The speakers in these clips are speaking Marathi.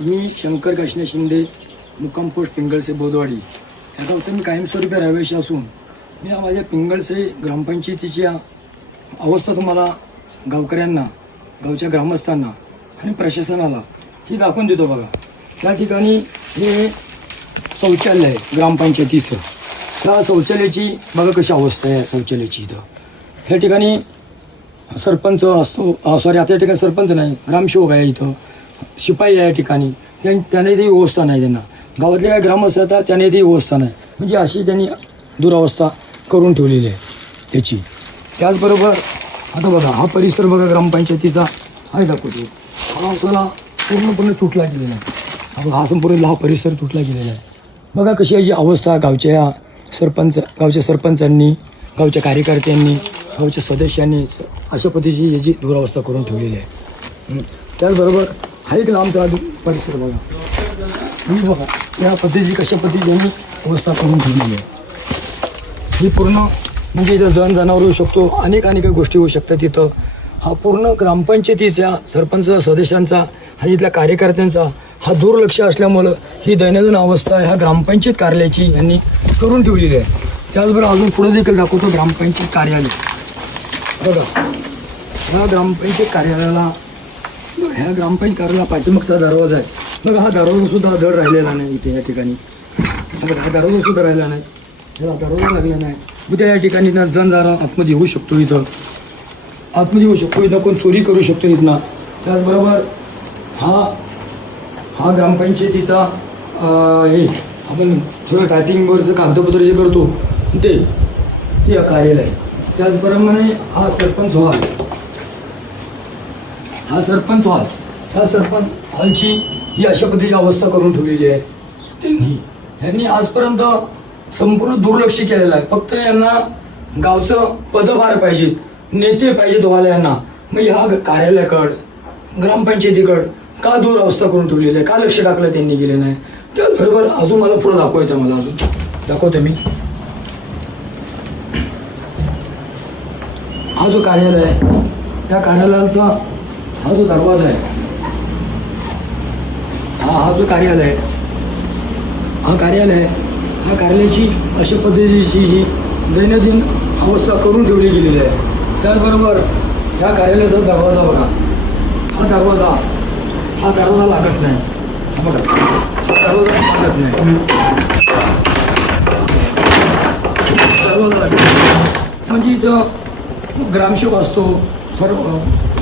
मी शंकर काशना शिंदे मुक्काम पोस्ट पिंगळसे बोदवाडी या गावचा मी कायमस्वरूपी रहिवाशी असून मी माझ्या पिंगळसे ग्रामपंचायतीच्या अवस्था तुम्हाला गावकऱ्यांना गावच्या ग्रामस्थांना आणि प्रशासनाला ही दाखवून देतो बघा. त्या ठिकाणी हे शौचालय आहे ग्रामपंचायतीचं. त्या शौचालयाची बघा कशी अवस्था आहे शौचालयाची इथं. ह्या ठिकाणी सरपंच असतो सॉरी आता या ठिकाणी सरपंच नाही ग्रामसेवक आहे इथं. शिपाई या ठिकाणी. त्यां- त्याने ती व्यवस्था नाही त्यांना गावातले काय ग्रामस्थ येतात त्याने ती व्यवस्था नाही. म्हणजे अशी त्यांनी दुरावस्था करून ठेवलेली आहे त्याची. त्याचबरोबर आता बघा हा परिसर बघा ग्रामपंचायतीचा. आहे दाखवतो हा आपल्याला पूर्णपणे तुटला गेलेला आहे. हा हा संपूर्ण हा परिसर तुटला गेलेला आहे. बघा कशी याची अवस्था गावच्या या सरपंच गावच्या सरपंचांनी गावच्या कार्यकर्त्यांनी गावच्या सदस्यांनी स- अशा पद्धतीची याची दुरावस्था करून ठेवलेली आहे. त्याचबरोबर हा एक लांबचा दु- परिसर बघा. ही बघा या पद्धतीची कशा पद्धतीने यांनी व्यवस्था करून ठेवलेली आहे. ही पूर्ण म्हणजे इथं जण जनावर होऊ शकतो अनेक अनेक गोष्टी होऊ शकतात इथं. हा पूर्ण ग्रामपंचायतीच्या सरपंच सदस्यांचा आणि इथल्या कार्यकर्त्यांचा हा दुर्लक्ष असल्यामुळं ही दैनंदिन अवस्था ह्या ग्रामपंचायत कार्यालयाची यांनी करून ठेवलेली आहे. त्याचबरोबर अजून पुढे देखील दाखवतो ग्रामपंचायत कार्यालय. बघा ह्या ग्रामपंचायत कार्यालयाला ह्या ग्रामपंचायत कार्याला पाठीमागचा दरवाजा आहे. बघा हा दरवाजा सुद्धा धड राहिलेला नाही इथे या ठिकाणी. बघा हा दरवाजा सुद्धा राहिला नाही. ह्याला दरवाजा लागला नाही. उद्या या ठिकाणी ना जनजारा आतमध्ये येऊ शकतो इथं. आतमध्ये येऊ शकतो इथं कोण चोरी करू शकतो इथनं. त्याचबरोबर हा हा ग्रामपंचायतीचा हे आपण थोडं टायपिंगवरचं कागदपत्र जे करतो ते ते कार्यालय आहे. त्याचप्रमाणे हा सरपंच हॉल हा सरपंच हॉल. ह्या सरपंच हॉलची ही अशा पद्धतीची अवस्था करून ठेवलेली आहे. त्यांनी यांनी आजपर्यंत संपूर्ण दुर्लक्ष केलेलं आहे. फक्त यांना गावचं पदभार पाहिजेत नेते पाहिजेत व्हायला यांना. मग ह्या कार्यालयाकड कार्यालयाकडं ग्रामपंचायतीकडं का दूर अवस्था करून ठेवलेली आहे? का लक्ष टाकलं त्यांनी गेलं नाही? त्याचबरोबर अजून मला पुढं दाखवायचं मला अजून. दाखवतो मी. हा जो कार्यालय आहे त्या कार्यालयाचा हा जो दरवाजा आहे हा हा जो कार्यालय आहे हा कार्यालय आहे हा कार्यालयाची अशा पद्धतीची जी दैनंदिन अवस्था करून ठेवली गेलेली आहे. त्याचबरोबर ह्या कार्यालयाचा दरवाजा बघा. हा दरवाजा हा दरवाजा लागत नाही. हा बघा. हा दरवाजा लागत नाही. दरवाजा लागत म्हणजे इथं ग्रामसेवक असतो सर्व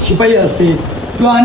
शिपाई असते किंवा आणखी